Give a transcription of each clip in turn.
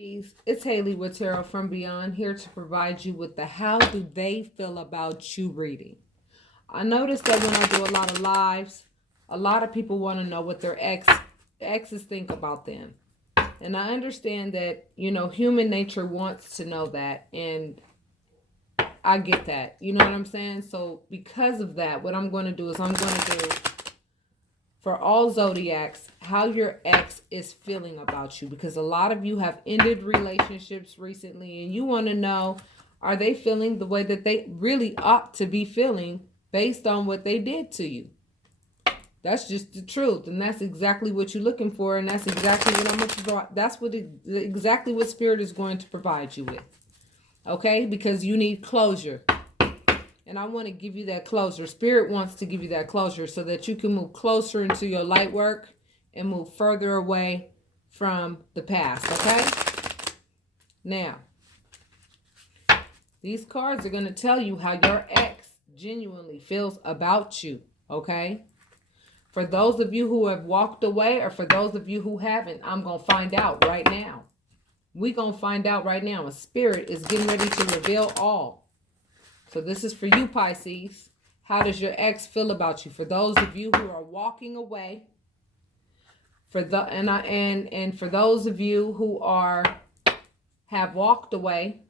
It's Haley with Tarot from Beyond, here to provide you with the how do they feel about you reading. I noticed that when I do a lot of lives, a lot of people want to know what their exes think about them. And I understand that, human nature wants to know that. And I get that. You know what I'm saying? So because of that, what I'm going to do is I'm going to do for all zodiacs how your ex is feeling about you, because a lot of you have ended relationships recently and you want to know, are they feeling the way that they really ought to be feeling based on what they did to you? That's just the truth, and that's exactly what you're looking for, and that's exactly what I'm going to provide. That's exactly what Spirit is going to provide you with. Okay, because you need closure. And I want to give you that closure. Spirit wants to give you that closure so that you can move closer into your light work and move further away from the past. Okay? Now, these cards are going to tell you how your ex genuinely feels about you. Okay? For those of you who have walked away, or for those of you who haven't, I'm going to find out right now. We're going to find out right now. And Spirit is getting ready to reveal all. So this is for you, Pisces. How does your ex feel about you? For those of you who are walking away, for those of you who have walked away,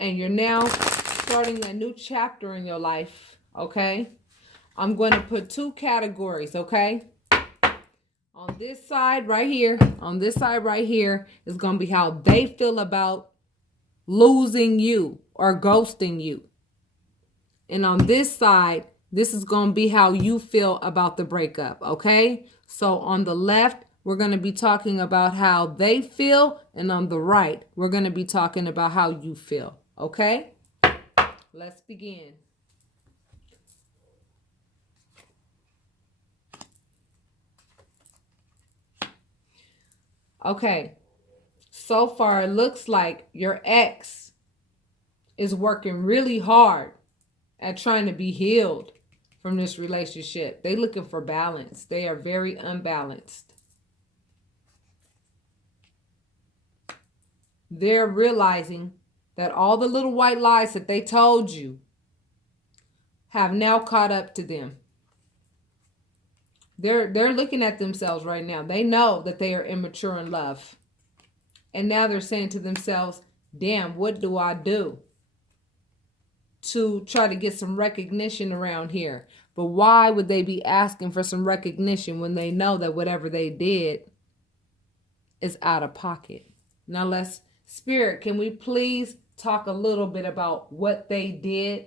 and you're now starting a new chapter in your life, okay? I'm going to put two categories, okay? On this side right here, is going to be how they feel about losing you or ghosting you. And on this side, this is going to be how you feel about the breakup, okay? So on the left, we're going to be talking about how they feel. And on the right, we're going to be talking about how you feel, okay? Let's begin. Okay. So far, it looks like your ex is working really hard at trying to be healed from this relationship. They're looking for balance. They are very unbalanced. They're realizing that all the little white lies that they told you have now caught up to them. They're looking at themselves right now. They know that they are immature in love. And now they're saying to themselves, damn, what do I do to try to get some recognition around here? But why would they be asking for some recognition when they know that whatever they did is out of pocket? Now Spirit, can we please talk a little bit about what they did?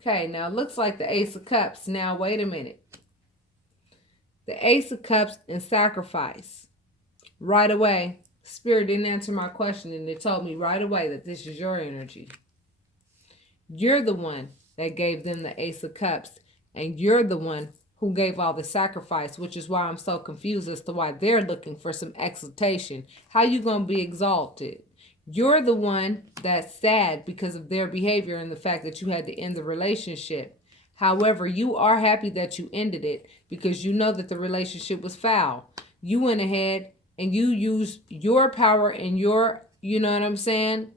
Okay, now it looks like the Ace of Cups. Now, wait a minute. The Ace of Cups and sacrifice. Right away, Spirit didn't answer my question, and it told me right away that this is your energy. You're the one that gave them the Ace of Cups, and you're the one who gave all the sacrifice, which is why I'm so confused as to why they're looking for some exaltation. How you going to be exalted? You're the one that's sad because of their behavior and the fact that you had to end the relationship. However, you are happy that you ended it because you know that the relationship was foul. You went ahead and you used your power and your, you know what I'm saying?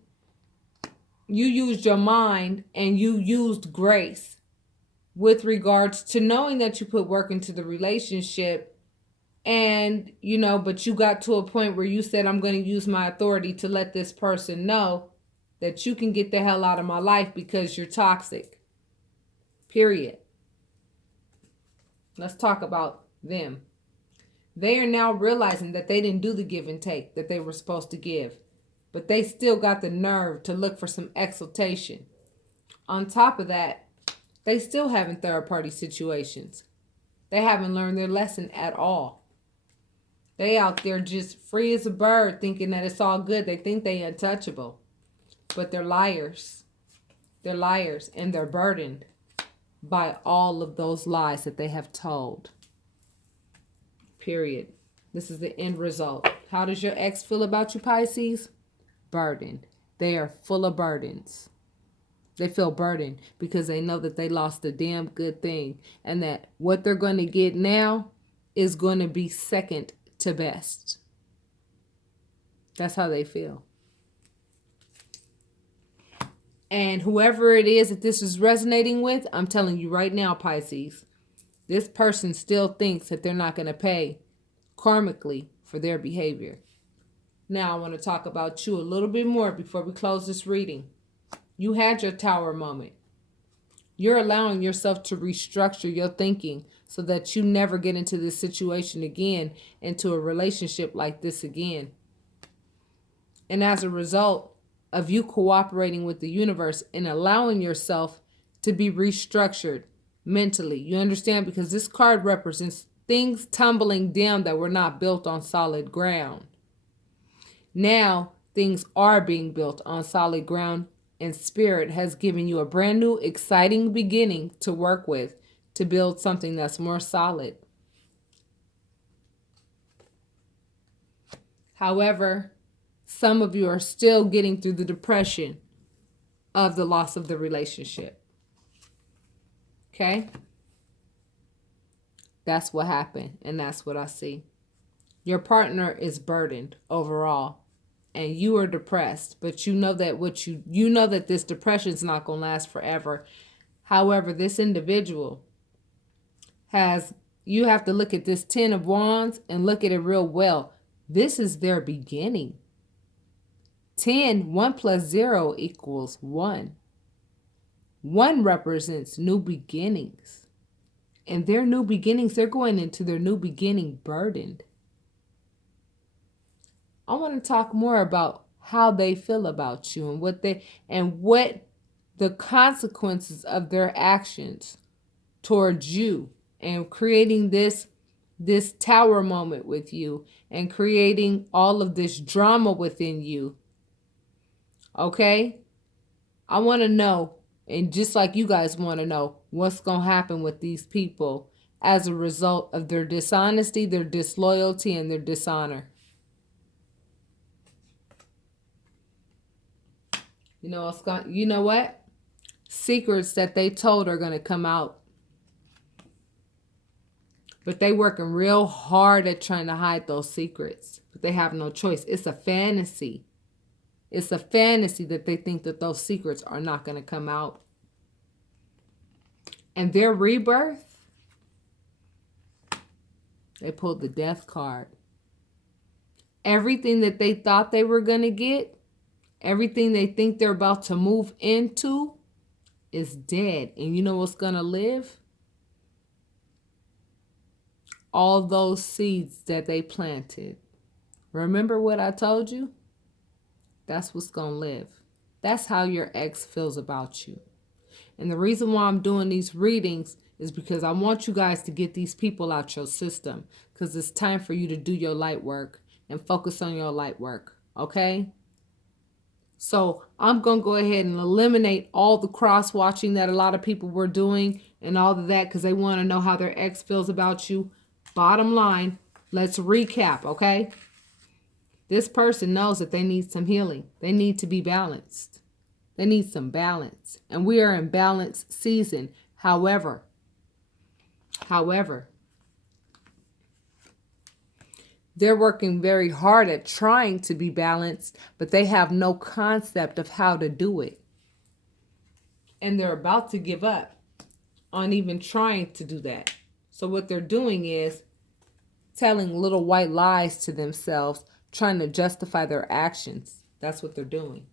You used your mind and you used grace with regards to knowing that you put work into the relationship. And, but you got to a point where you said, I'm going to use my authority to let this person know that you can get the hell out of my life because you're toxic. Period. Let's talk about them. They are now realizing that they didn't do the give and take that they were supposed to give. But they still got the nerve to look for some exaltation. On top of that, they still having third-party situations. They haven't learned their lesson at all. They out there just free as a bird thinking that it's all good. They think they untouchable. But they're liars. They're liars and they're burdened by all of those lies that they have told. Period. This is the end result. How does your ex feel about you, Pisces? Burdened. They are full of burdens. They feel burdened because they know that they lost a damn good thing and that what they're going to get now is going to be second to best. That's how they feel. And whoever it is that this is resonating with, I'm telling you right now, Pisces, this person still thinks that they're not going to pay karmically for their behavior. Now, I want to talk about you a little bit more before we close this reading. You had your tower moment. You're allowing yourself to restructure your thinking so that you never get into this situation again, into a relationship like this again. And as a result of you cooperating with the universe and allowing yourself to be restructured mentally, you understand? Because this card represents things tumbling down that were not built on solid ground. Now, things are being built on solid ground, and Spirit has given you a brand new, exciting beginning to work with to build something that's more solid. However, some of you are still getting through the depression of the loss of the relationship. Okay? That's what happened, and that's what I see. Your partner is burdened overall, and you are depressed, but you know that you know that this depression is not going to last forever. However, this individual you have to look at this 10 of Wands and look at it real well. This is their beginning. 1 plus 0 equals 1. 1 represents new beginnings. And their new beginnings, they're going into their new beginning burdened. I want to talk more about how they feel about you and what the consequences of their actions towards you, and creating this tower moment with you and creating all of this drama within you. Okay? I want to know, and just like you guys want to know, what's going to happen with these people as a result of their dishonesty, their disloyalty, and their dishonor. You know what? Secrets that they told are going to come out. But they working real hard at trying to hide those secrets. But they have no choice. It's a fantasy. It's a fantasy that they think that those secrets are not going to come out. And their rebirth, they pulled the death card. Everything that they thought they were going to get, everything they think they're about to move into is dead. And you know what's going to live? All those seeds that they planted. Remember what I told you? That's what's going to live. That's how your ex feels about you. And the reason why I'm doing these readings is because I want you guys to get these people out your system. Because it's time for you to do your light work and focus on your light work. Okay? So I'm going to go ahead and eliminate all the cross-watching that a lot of people were doing and all of that because they want to know how their ex feels about you. Bottom line, let's recap, okay? This person knows that they need some healing. They need to be balanced. They need some balance. And we are in balance season. However, they're working very hard at trying to be balanced, but they have no concept of how to do it. And they're about to give up on even trying to do that. So what they're doing is telling little white lies to themselves, trying to justify their actions. That's what they're doing.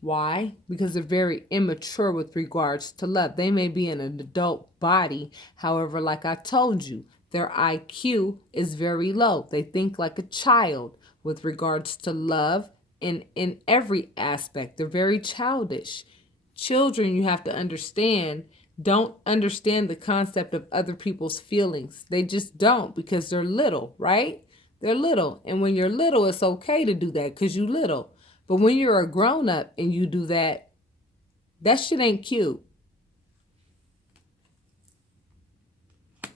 Why? Because they're very immature with regards to love. They may be in an adult body. However, like I told you, their IQ is very low. They think like a child with regards to love in every aspect. They're very childish. Children, you have to understand, don't understand the concept of other people's feelings. They just don't because they're little, right? They're little. And when you're little, it's okay to do that because you're little. But when you're a grown-up and you do that, that shit ain't cute.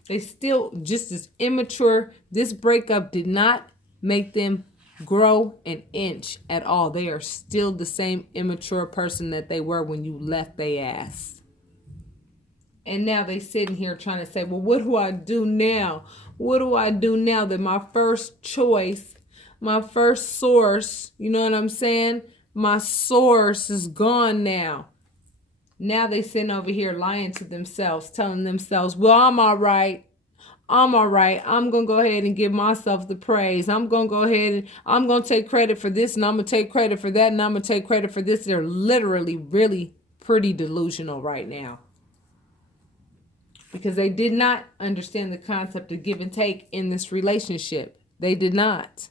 They still just as immature. This breakup did not make them grow an inch at all. They are still the same immature person that they were when you left their ass. And now they sitting here trying to say, well, what do I do now? What do I do now that my first choice, my first source, you know what I'm saying? My source is gone now. Now they sitting over here lying to themselves, telling themselves, well, I'm all right. I'm all right. I'm going to go ahead and give myself the praise. I'm going to go ahead and I'm going to take credit for this, and I'm going to take credit for that, and I'm going to take credit for this. They're literally really pretty delusional right now, because they did not understand the concept of give and take in this relationship. They did not.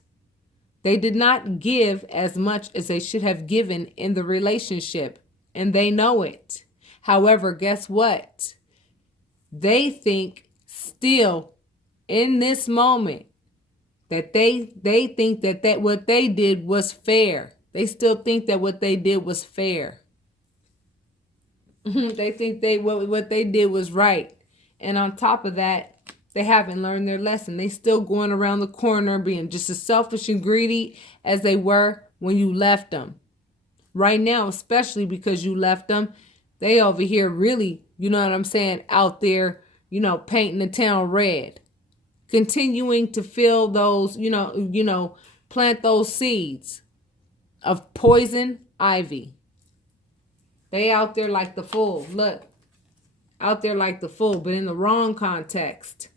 They did not give as much as they should have given in the relationship, and they know it. However, guess what? They think still in this moment that they think that what they did was fair. They still think that what they did was fair. They think what they did was right. And on top of that, they haven't learned their lesson. They still going around the corner being just as selfish and greedy as they were when you left them. Right now, especially because you left them, they over here really, you know what I'm saying, out there, painting the town red. Continuing to fill those, plant those seeds of poison ivy. They out there like the fool. Look. Out there like the fool, but in the wrong context.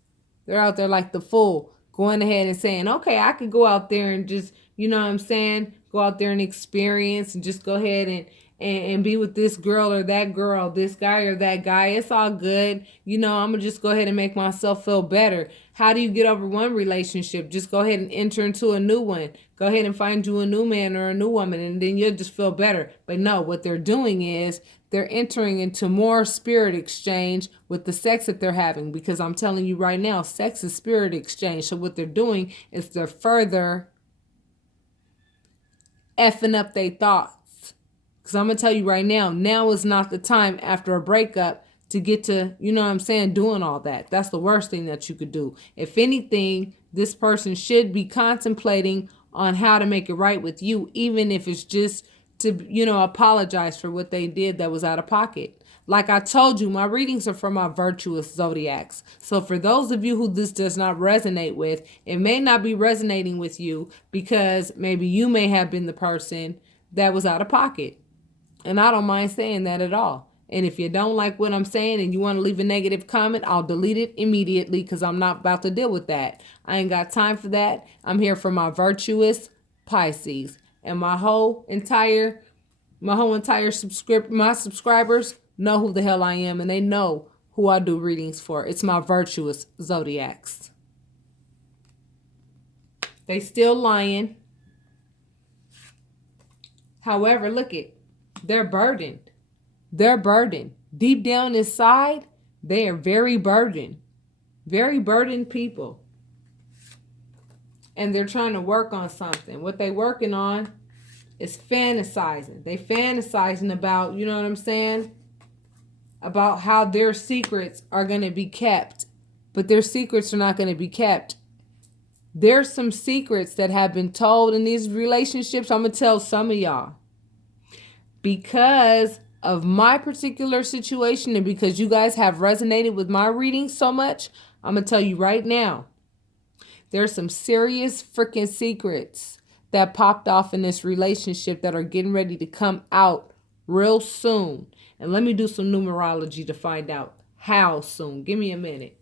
They're out there like the fool, going ahead and saying, okay, I could go out there and just, you know what I'm saying, go out there and experience and just go ahead and be with this girl or that girl, this guy or that guy. It's all good. I'm going to just go ahead and make myself feel better. How do you get over one relationship? Just go ahead and enter into a new one. Go ahead and find you a new man or a new woman, and then you'll just feel better. But no, what they're doing is they're entering into more spirit exchange with the sex that they're having, because I'm telling you right now, sex is spirit exchange. So what they're doing is they're further effing up their thoughts. Because I'm going to tell you right now is not the time after a breakup to get to, doing all that. That's the worst thing that you could do. If anything, this person should be contemplating on how to make it right with you, even if it's just to, apologize for what they did that was out of pocket. Like I told you, my readings are for my virtuous zodiacs. So for those of you who this does not resonate with, it may not be resonating with you because maybe you may have been the person that was out of pocket. And I don't mind saying that at all. And if you don't like what I'm saying and you want to leave a negative comment, I'll delete it immediately, because I'm not about to deal with that. I ain't got time for that. I'm here for my virtuous Pisces. And my subscribers know who the hell I am, and they know who I do readings for. It's my virtuous zodiacs. They still lying. However, look it. They're burdened. They're burdened. Deep down inside, they are very burdened. Very burdened people. And they're trying to work on something. What they're working on is fantasizing. They fantasizing about, you know what I'm saying? About how their secrets are going to be kept. But their secrets are not going to be kept. There's some secrets that have been told in these relationships. I'm going to tell some of y'all. Because of my particular situation and because you guys have resonated with my reading so much, I'm going to tell you right now, there's some serious freaking secrets that popped off in this relationship that are getting ready to come out real soon. And let me do some numerology to find out how soon. Give me a minute.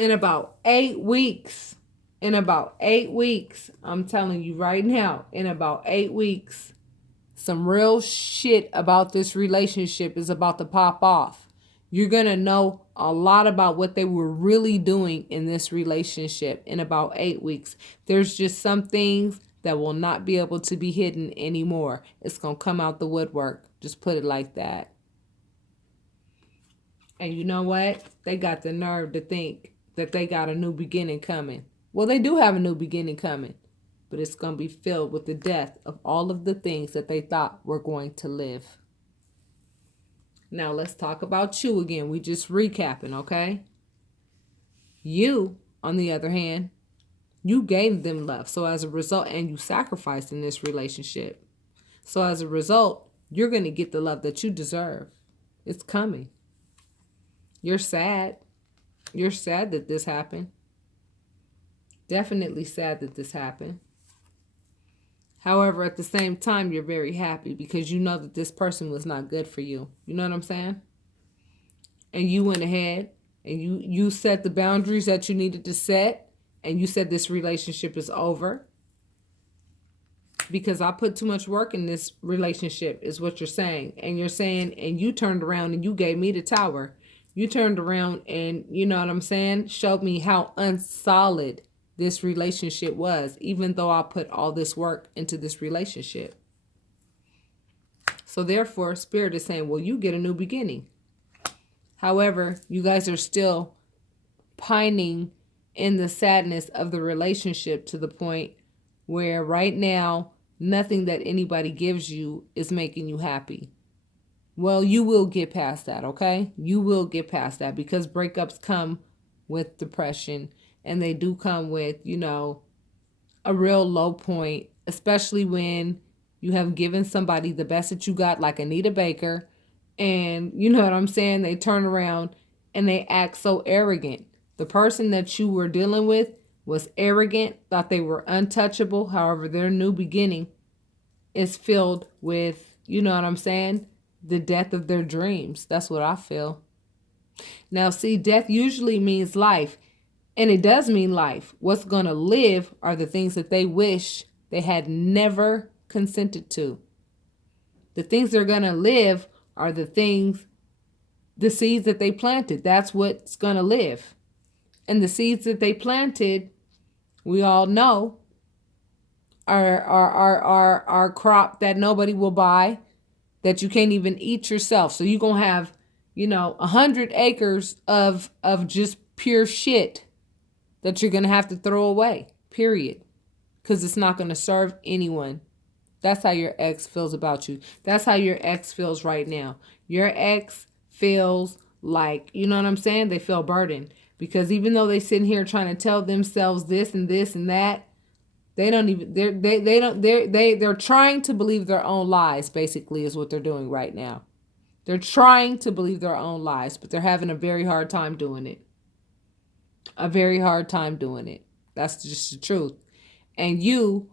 In about 8 weeks, I'm telling you right now, in about 8 weeks, some real shit about this relationship is about to pop off. You're going to know a lot about what they were really doing in this relationship in about 8 weeks. There's just some things that will not be able to be hidden anymore. It's going to come out the woodwork. Just put it like that. And you know what? They got the nerve to think that they got a new beginning coming. Well, they do have a new beginning coming, but it's going to be filled with the death of all of the things that they thought were going to live. Now, let's talk about you again. We just recapping, okay? You, on the other hand, you gave them love. So as a result, and you sacrificed in this relationship. So as a result, you're going to get the love that you deserve. It's coming. You're sad. You're sad that this happened. Definitely sad that this happened. However, at the same time, you're very happy because you know that this person was not good for you. You know what I'm saying? And you went ahead and you set the boundaries that you needed to set. And you said this relationship is over. Because I put too much work in this relationship is what you're saying. And you're saying, and you turned around and you gave me the tower. You turned around and, you know what I'm saying, showed me how unsolid this relationship was, even though I put all this work into this relationship. So therefore, Spirit is saying, well, you get a new beginning. However, you guys are still pining in the sadness of the relationship to the point where right now, nothing that anybody gives you is making you happy. Well, you will get past that, okay? You will get past that because breakups come with depression and they do come with, you know, a real low point, especially when you have given somebody the best that you got, like Anita Baker, and you know what I'm saying? They turn around and they act so arrogant. The person that you were dealing with was arrogant, thought they were untouchable. However, their new beginning is filled with, you know what I'm saying? The death of their dreams. That's what I feel. Now, see, death usually means life. And it does mean life. What's going to live are the things that they wish they had never consented to. The things that are going to live are the things, the seeds that they planted. That's what's going to live. And the seeds that they planted, we all know, are crop that nobody will buy, that you can't even eat yourself. So you're going to have, 100 acres of just pure shit that you're going to have to throw away, period. Because it's not going to serve anyone. That's how your ex feels about you. That's how your ex feels right now. Your ex feels like, you know what I'm saying? They feel burdened. Because even though they sitting here trying to tell themselves this and this and that, they're trying to believe their own lies, basically, is what they're doing right now. They're trying to believe their own lies, but they're having a very hard time doing it. A very hard time doing it. That's just the truth. And you,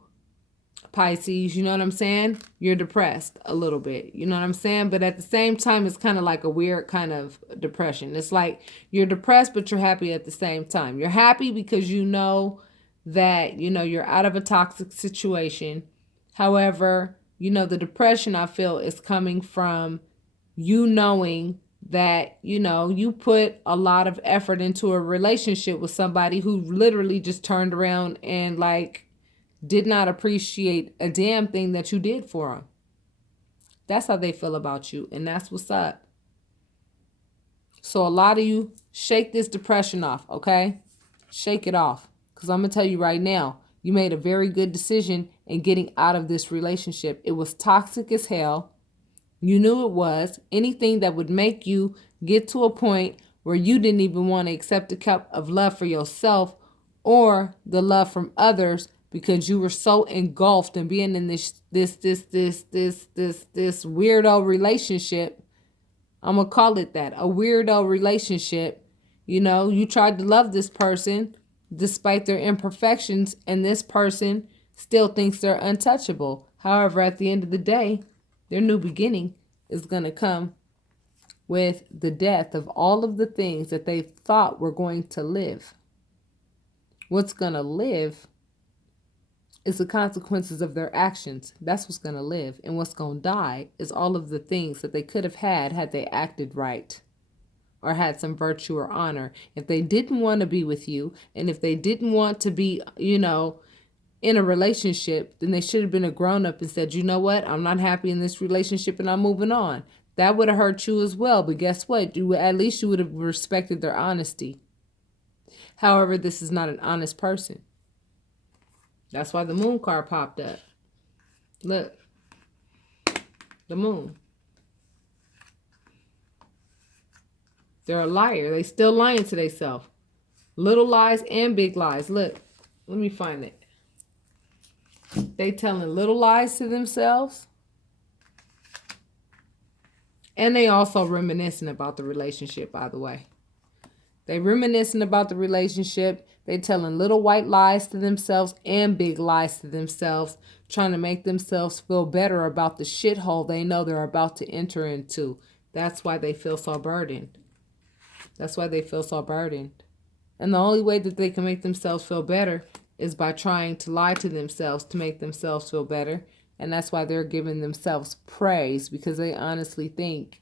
Pisces, you know what I'm saying? You're depressed a little bit. You know what I'm saying? But at the same time, it's kind of like a weird kind of depression. It's like you're depressed, but you're happy at the same time. You're happy because you know that, you're out of a toxic situation. However, the depression I feel is coming from you knowing that, you put a lot of effort into a relationship with somebody who literally just turned around and did not appreciate a damn thing that you did for them. That's how they feel about you. And that's what's up. So a lot of you, shake this depression off, okay? Shake it off. Because I'm going to tell you right now, you made a very good decision in getting out of this relationship. It was toxic as hell. You knew it was. Anything that would make you get to a point where you didn't even want to accept a cup of love for yourself or the love from others because you were so engulfed in being in this weirdo relationship. I'm going to call it that, a weirdo relationship. You tried to love this person despite their imperfections, and this person still thinks they're untouchable. However, at the end of the day, their new beginning is going to come with the death of all of the things that they thought were going to live. What's going to live is the consequences of their actions. That's what's going to live. And what's going to die is all of the things that they could have had they acted right or had some virtue or honor. If they didn't want to be with you, and if they didn't want to be, in in a relationship, then they should have been a grown-up and said, you know what, I'm not happy in this relationship and I'm moving on. That would have hurt you as well. But guess what? At least you would have respected their honesty. However, this is not an honest person. That's why the moon card popped up. Look. The moon. They're a liar. They still lying to themselves. Little lies and big lies. Look. Let me find it. They telling little lies to themselves. And they also reminiscing about the relationship, by the way. They reminiscing about the relationship. They telling little white lies to themselves and big lies to themselves, trying to make themselves feel better about the shithole they know they're about to enter into. That's why they feel so burdened. That's why they feel so burdened. And the only way that they can make themselves feel better is by trying to lie to themselves to make themselves feel better. And that's why they're giving themselves praise, because they honestly think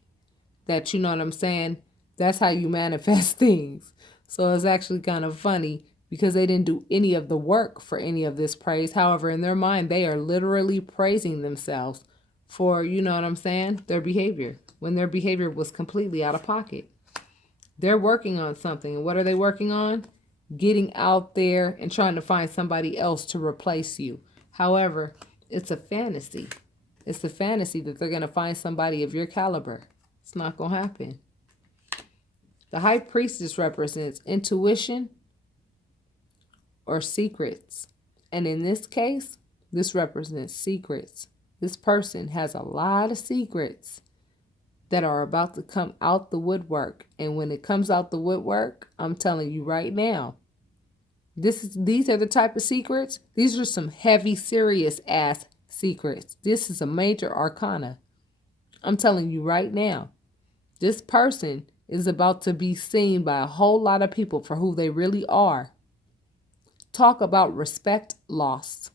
that, you know what I'm saying, that's how you manifest things. So it's actually kind of funny because they didn't do any of the work for any of this praise. However, in their mind, they are literally praising themselves for, you know what I'm saying, their behavior, when their behavior was completely out of pocket. They're working on something. And what are they working on? Getting out there and trying to find somebody else to replace you. However, it's a fantasy. It's a fantasy that they're going to find somebody of your caliber. It's not going to happen. The High Priestess represents intuition or secrets. And in this case, this represents secrets. This person has a lot of secrets that are about to come out the woodwork. And when it comes out the woodwork, I'm telling you right now, these are the type of secrets. These are some heavy, serious ass secrets. This is a major arcana. I'm telling you right now, this person is about to be seen by a whole lot of people for who they really are. Talk about respect lost.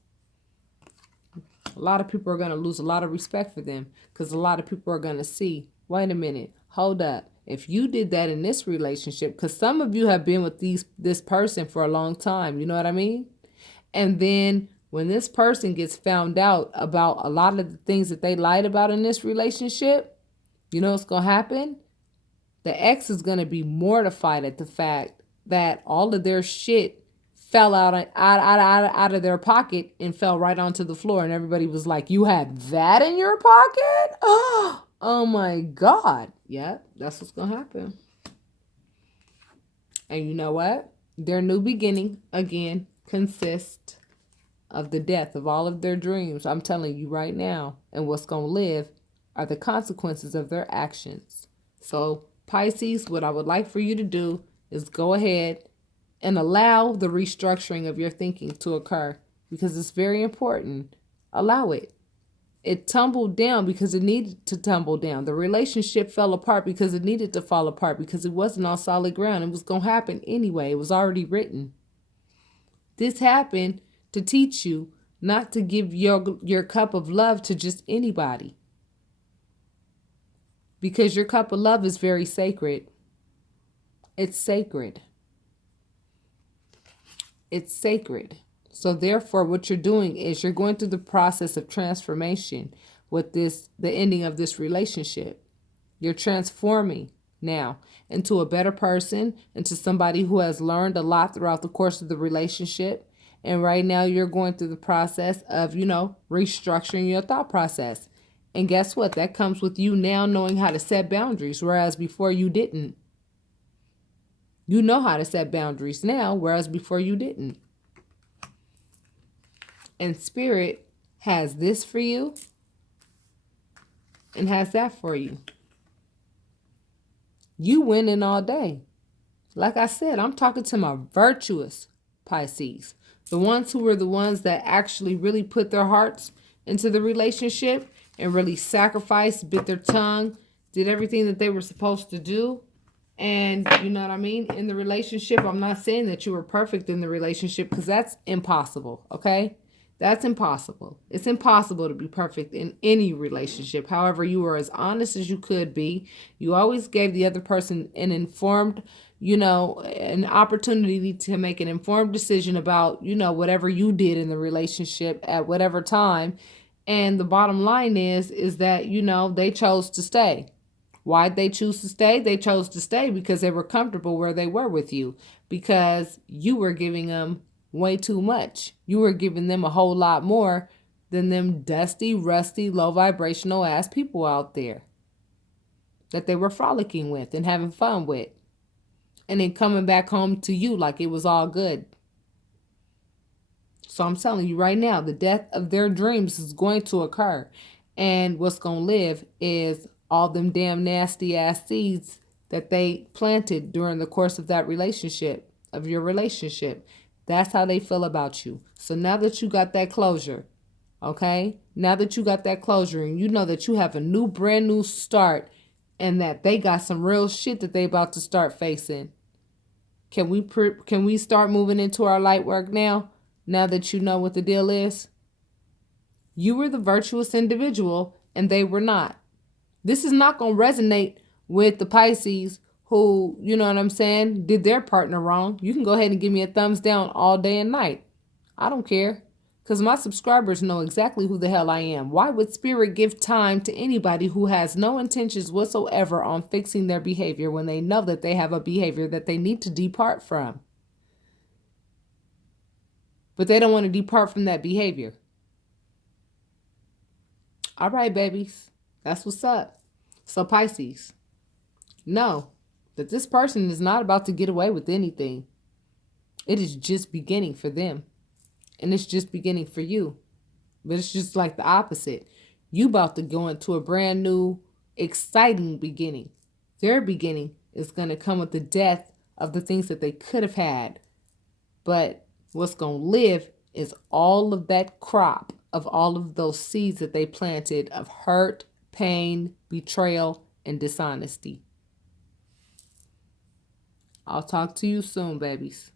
A lot of people are going to lose a lot of respect for them because a lot of people are going to see, wait a minute, hold up. If you did that in this relationship, because some of you have been with this person for a long time, you know what I mean? And then when this person gets found out about a lot of the things that they lied about in this relationship, you know what's going to happen? The ex is going to be mortified at the fact that all of their shit fell out of their pocket and fell right onto the floor. And everybody was like, you had that in your pocket? Oh my God. Yeah, that's what's going to happen. And you know what? Their new beginning, again, consists of the death of all of their dreams. I'm telling you right now. And what's going to live are the consequences of their actions. So Pisces, what I would like for you to do is go ahead and allow the restructuring of your thinking to occur, because it's very important. Allow it. It tumbled down because it needed to tumble down. The relationship fell apart because it needed to fall apart, because it wasn't on solid ground. It was going to happen anyway. It was already written. This happened to teach you not to give your cup of love to just anybody, because your cup of love is very sacred. It's sacred. It's sacred. So therefore, what you're doing is you're going through the process of transformation with the ending of this relationship. You're transforming now into a better person, into somebody who has learned a lot throughout the course of the relationship. And right now you're going through the process of, restructuring your thought process. And guess what? That comes with you now knowing how to set boundaries, whereas before you didn't. You know how to set boundaries now, whereas before you didn't. And Spirit has this for you and has that for you. You winning all day. Like I said, I'm talking to my virtuous Pisces. The ones who were the ones that actually really put their hearts into the relationship and really sacrificed, bit their tongue, did everything that they were supposed to do. And you know what I mean? In the relationship, I'm not saying that you were perfect in the relationship, because that's impossible, okay? That's impossible. It's impossible to be perfect in any relationship. However, you were as honest as you could be. You always gave the other person an informed, an opportunity to make an informed decision about, whatever you did in the relationship at whatever time. And the bottom line is that, they chose to stay. Why'd they choose to stay? They chose to stay because they were comfortable where they were with you, because you were giving them way too much. You were giving them a whole lot more than them dusty, rusty, low vibrational ass people out there that they were frolicking with and having fun with. And then coming back home to you like it was all good. So I'm telling you right now, the death of their dreams is going to occur. And what's going to live is all them damn nasty ass seeds that they planted during the course of that relationship, of your relationship. That's how they feel about you. So now that you got that closure, okay? Now that you got that closure and you know that you have a brand new start and that they got some real shit that they about to start facing. Can we start moving into our light work now? Now that you know what the deal is? You were the virtuous individual and they were not. This is not going to resonate with the Pisces who, you know what I'm saying, did their partner wrong. You can go ahead and give me a thumbs down all day and night. I don't care. Because my subscribers know exactly who the hell I am. Why would Spirit give time to anybody who has no intentions whatsoever on fixing their behavior when they know that they have a behavior that they need to depart from? But they don't want to depart from that behavior. All right, babies. That's what's up. So Pisces, know that this person is not about to get away with anything. It is just beginning for them. And it's just beginning for you. But it's just like the opposite. You about to go into a brand new, exciting beginning. Their beginning is going to come with the death of the things that they could have had. But what's going to live is all of that crop of all of those seeds that they planted of hurt, pain, betrayal, and dishonesty. I'll talk to you soon, babies.